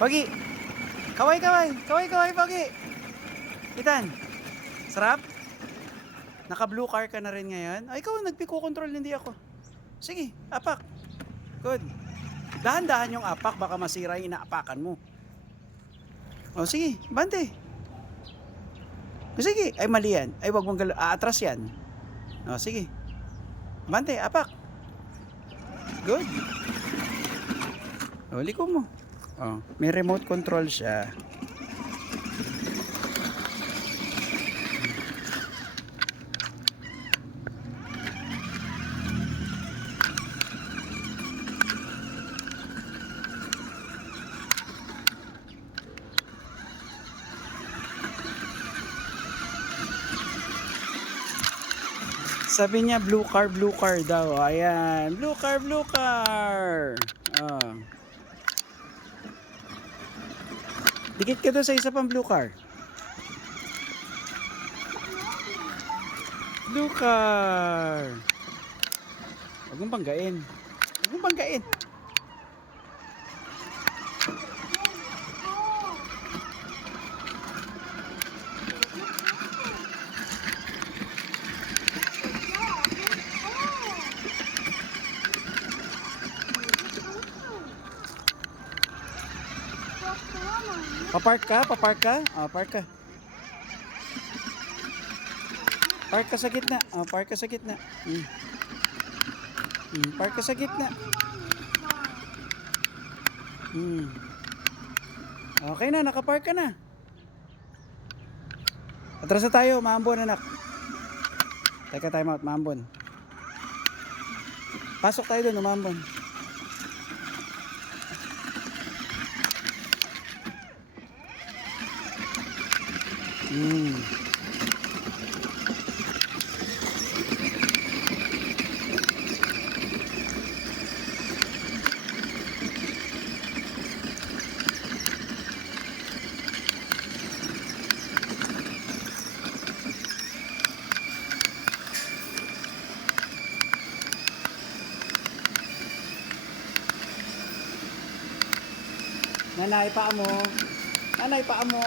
Pogi! Kaway, kaway! Kaway, kaway, Pogi! Itan, sarap? Naka-blue car ka na rin ngayon? Ay, ikaw nagpiko-control, hindi ako. Sige, apak. Good. Dahan-dahan yung apak, baka masira yung inaapakan mo. O sige, bante. O sige, ay mali yan. Ay wag mong aatras yan. O sige. Bante, apak. Good. O, liko mo. O, may remote control siya. Sabi niya blue car daw. Ayan, blue car. Oh. Dikit ka doon sa isa pang blue car. Blue car. Huwag mong banggain. Huwag mong banggain. Papark ka? Papark ka? Park ka. Park ka sa gitna. Park ka sa gitna. Park ka sa gitna. Okay na, nakapark ka na. Atras na tayo, maambon anak. Teka, time out, maambon. Pasok tayo doon, maambon. Nanay, paa mo. Nanay, paa mo.